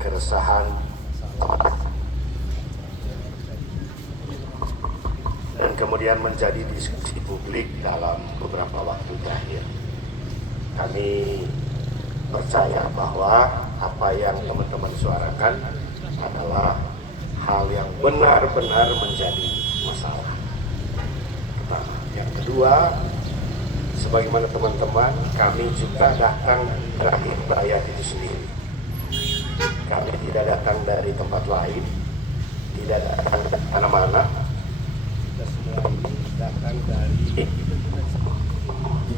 keresahan dan kemudian menjadi diskusi publik dalam beberapa waktu terakhir. Kami percaya bahwa apa yang teman-teman suarakan adalah hal yang benar-benar menjadi masalah. Yang kedua, sebagaimana teman-teman, kami juga datang dari rakyat itu sendiri. Kami tidak datang dari tempat lain, tidak datang dari mana-mana.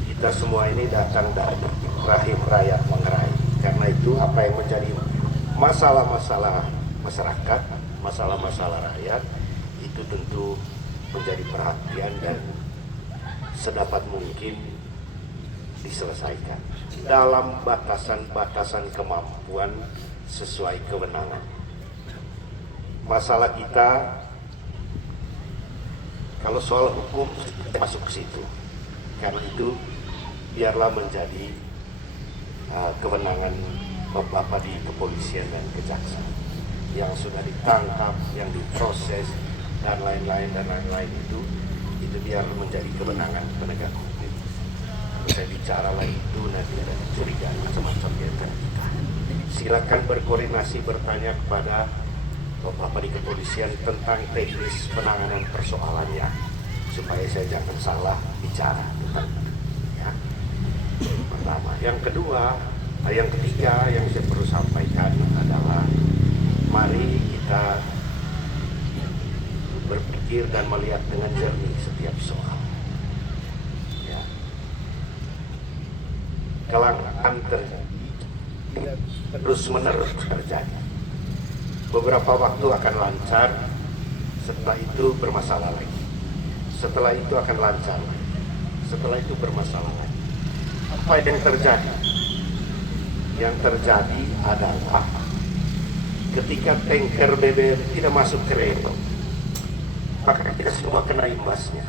Kita semua ini datang dari rahim rakyat Manggarai. Karena itu apa yang menjadi masalah-masalah masyarakat, masalah-masalah rakyat, itu tentu menjadi perhatian dan sedapat mungkin diselesaikan dalam batasan-batasan kemampuan sesuai kewenangan. Masalah kita kalau soal hukum masuk ke situ, karena itu biarlah menjadi kewenangan Bapak di kepolisian dan kejaksaan yang sudah ditangkap, yang diproses dan lain-lain itu biar menjadi kewenangan penegak hukum. Kalau saya bicara lagi itu nanti ada kecurigaan macam-macam di antara kita. Silakan berkoordinasi, bertanya kepada Bapak di kepolisian tentang teknis penanganan persoalannya supaya saya jangan salah bicara tentang itu. Ya. Pertama, yang ketiga yang saya perlu sampaikan adalah mari kita berpikir dan melihat dengan jernih setiap soal. Ya. Kelangkaan terus-menerus terjadi. Beberapa waktu akan lancar, setelah itu bermasalah lagi. Setelah itu akan lancar lagi. Setelah itu bermasalah lagi. Apa yang terjadi? Yang terjadi adalah ketika tanker BBM tidak masuk ke rel, maka kita semua kena imbasnya.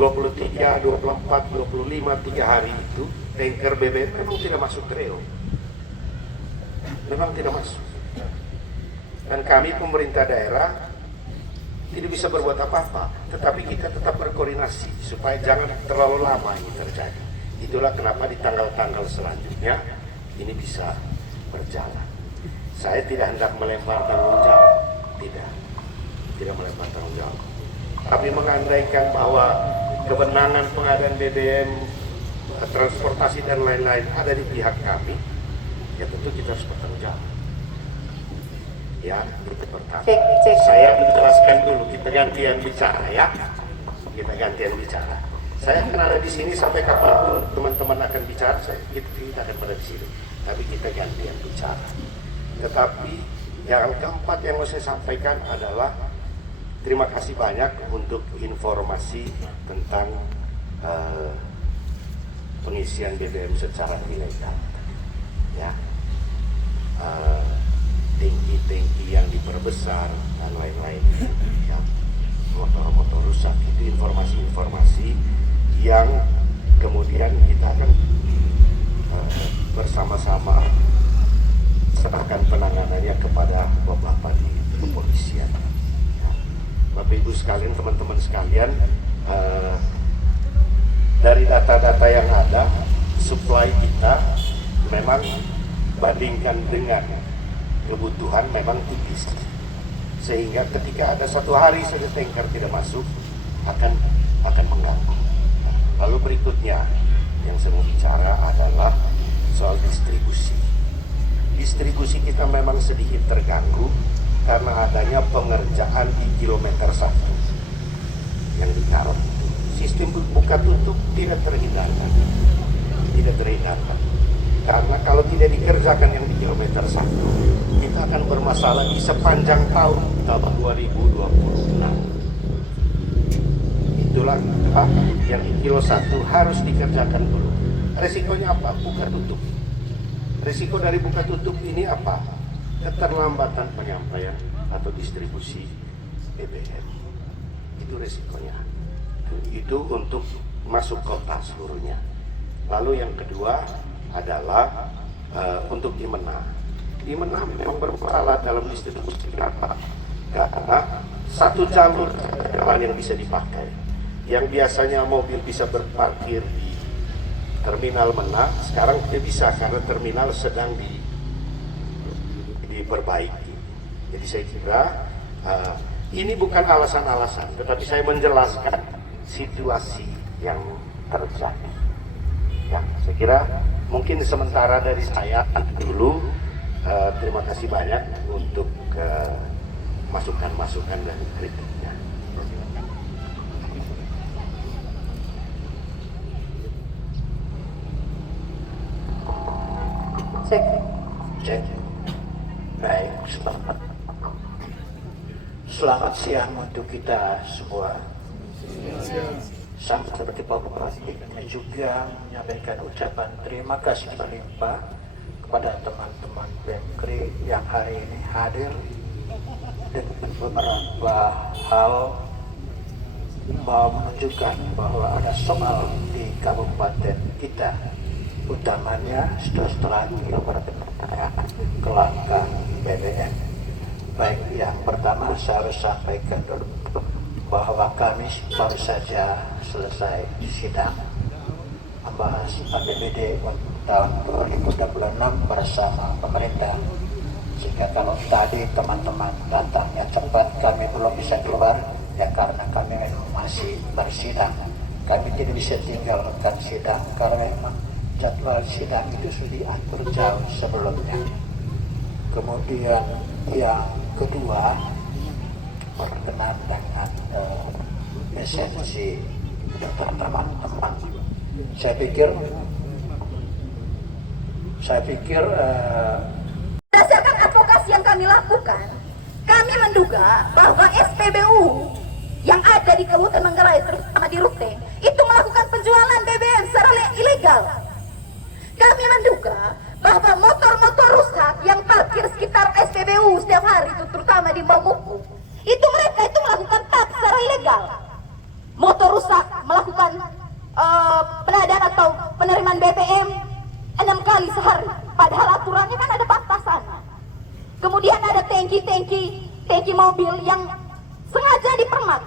23, 24, 25, 3 hari itu tanker BBM memang tidak masuk ke rel. Memang tidak masuk. Dan kami pemerintah daerah tidak bisa berbuat apa-apa, tetapi kita tetap berkoordinasi supaya jangan terlalu lama ini terjadi. Itulah kenapa di tanggal-tanggal selanjutnya ini bisa berjalan. Saya tidak hendak melempar tanggung jawab, tidak melempar tanggung jawab. Tapi mengandaikan bahwa kewenangan pengadaan BBM, transportasi dan lain-lain ada di pihak kami, ya tentu kita harus bertanggung jawab. Ya, itu pertama. Saya menjelaskan dulu, kita gantian bicara ya. Kita gantian bicara. Saya akan ada di sini sampai kapanpun teman-teman akan bicara, kita akan pada di sini. Tapi kita gantian bicara. Tetapi yang keempat yang mau saya sampaikan adalah terima kasih banyak untuk informasi tentang pengisian BBM secara ilegal. Ya. Tangki-tangki yang diperbesar dan lain-lain, ya, motor-motor rusak, itu informasi-informasi yang kemudian kita akan bersama-sama serahkan penanganannya kepada Bapak di kepolisian. Ya. Bapak Ibu sekalian, teman-teman sekalian, dari data-data yang ada, supply kita memang bandingkan dengan kebutuhan memang tipis, sehingga ketika ada satu hari saja tanker tidak masuk akan mengganggu. Lalu berikutnya yang saya mau bicara adalah soal distribusi. Distribusi kita memang sedikit terganggu karena adanya pengerjaan di kilometer 1 yang di Karot. Sistem buka tutup tidak terhindarkan. Karena kalau tidak dikerjakan yang di kilometer 1, kita akan bermasalah di sepanjang tahun 2026. Itulah yang di kilo 1 harus dikerjakan dulu. Resikonya apa? Buka tutup. Resiko dari buka tutup ini apa? Keterlambatan penyampaian atau distribusi BBM. Itu resikonya. Itu untuk masuk kota seluruhnya. Lalu yang kedua adalah untuk Imena. Imena memang bermasalah dalam distribusi kenapa? Karena satu jalur jalan yang bisa dipakai. Yang biasanya mobil bisa berparkir di terminal Mena, sekarang tidak bisa karena terminal sedang diperbaiki. Jadi saya kira ini bukan alasan-alasan, tetapi saya menjelaskan situasi yang terjadi. Ya, saya kira mungkin sementara dari saya dulu. Terima kasih banyak untuk masukan-masukan dan kritiknya. Cek. Baik, selamat siang untuk kita semua. Sama seperti Pak Bupati, kami juga menyampaikan ucapan terima kasih berlimpah kepada teman-teman Pemkri yang hari ini hadir dengan beberapa hal menunjukkan bahwa ada soal di kabupaten kita, utamanya setelah kelangkaan BBM. Baik, yang pertama saya harus sampaikan dulu bahwa kami baru saja selesai sidang membahas APBD tahun 2026 bersama pemerintah, sehingga kalau tadi teman-teman datangnya cepat kami belum bisa keluar ya karena kami masih bersidang. Kami tidak bisa tinggalkan sidang karena memang jadwal sidang itu sudah diatur jauh sebelumnya. Kemudian yang kedua berkenaan dengan esensi teman-teman, saya pikir berdasarkan advokasi yang kami lakukan, kami menduga bahwa SPBU yang ada di Kabupaten Manggarai, terutama di Ruteng, itu melakukan penjualan BBM secara ilegal. Kami menduga bahwa motor-motor rusak yang parkir sekitar SPBU setiap hari, itu terutama di Mamuku, itu mereka itu melakukan tap secara ilegal. Motor rusak melakukan pengadaan atau penerimaan BBM 6 kali sehari, padahal aturannya kan ada batasan. Kemudian ada tangki mobil yang sengaja dipermak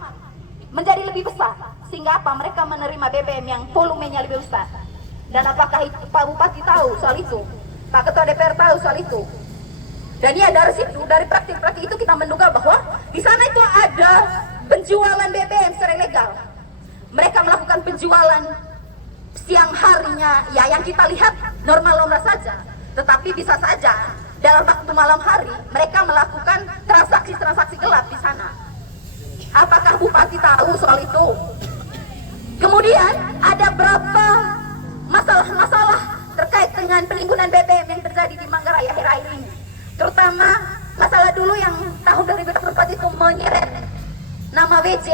menjadi lebih besar, sehingga apa? Mereka menerima BBM yang volumenya lebih besar. Dan apakah itu, Pak Bupati tahu soal itu? Pak Ketua DPR tahu soal itu? Dan ya dari situ, dari praktik-praktik itu kita menduga bahwa di sana itu ada penjualan BBM secara ilegal. Mereka melakukan penjualan siang harinya, ya yang kita lihat normal-normal saja, tetapi bisa saja dalam waktu malam hari mereka melakukan transaksi-transaksi gelap di sana. Apakah Bupati tahu soal itu? Kemudian ada berapa masalah-masalah terkait dengan penimbunan BBM yang terjadi di Manggarai akhir-akhir ini, terutama masalah dulu yang tahun 2024 itu menyeret nama WJ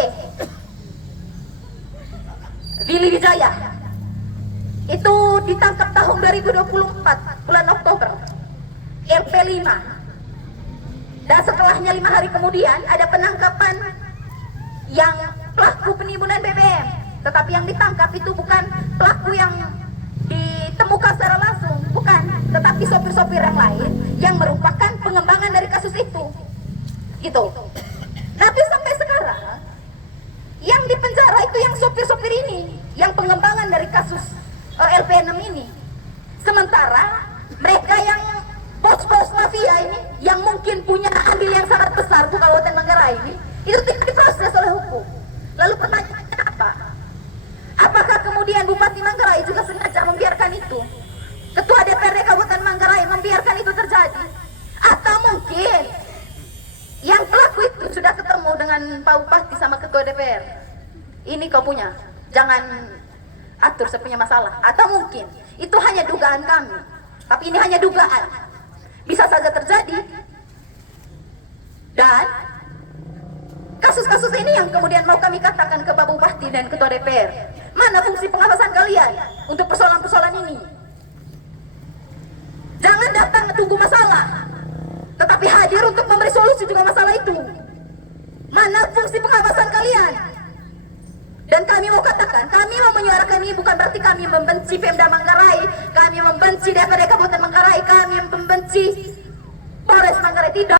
Willy Wijaya. Itu ditangkap tahun 2024 bulan Oktober, LP5, dan setelahnya 5 hari kemudian ada penangkapan yang pelaku penimbunan BBM, tetapi yang ditangkap itu bukan pelaku yang ditemukan secara langsung, bukan, tetapi sopir-sopir yang lain yang merupakan pengembangan dari kasus itu, gitu. Tapi sampai sekarang yang dipenjara itu yang sopir-sopir ini, yang pengembangan dari kasus LP6 ini. Sementara mereka yang bos-bos mafia ini, yang mungkin punya andil yang sangat besar di Kabupaten Manggarai ini, itu tidak diproses oleh hukum. Lalu pertanyaannya apa? Apakah kemudian Bupati Manggarai juga sengaja membiarkan itu? Ketua DPRD Kabupaten Manggarai membiarkan itu terjadi? Atau mungkin yang pelaku itu sudah ketemu dengan Pak Bupati sama Ketua DPR? Ini kau punya, jangan atur sepunya masalah. Atau mungkin itu hanya dugaan kami, tapi ini hanya dugaan, bisa saja terjadi. Dan kasus-kasus ini yang kemudian mau kami katakan ke Pak Bupati dan Ketua DPR, mana fungsi pengawasan kalian untuk persoalan-persoalan ini? Jangan datang tunggu masalah, tetapi hadir untuk memberi solusi juga masalah itu. Mana fungsi pengawasan kalian? Dan kami mau katakan, kami mau menyuarakan ini bukan berarti kami membenci Pemda Manggarai, kami membenci DPD Kabupaten Manggarai, kami membenci Polres Manggarai, tidak.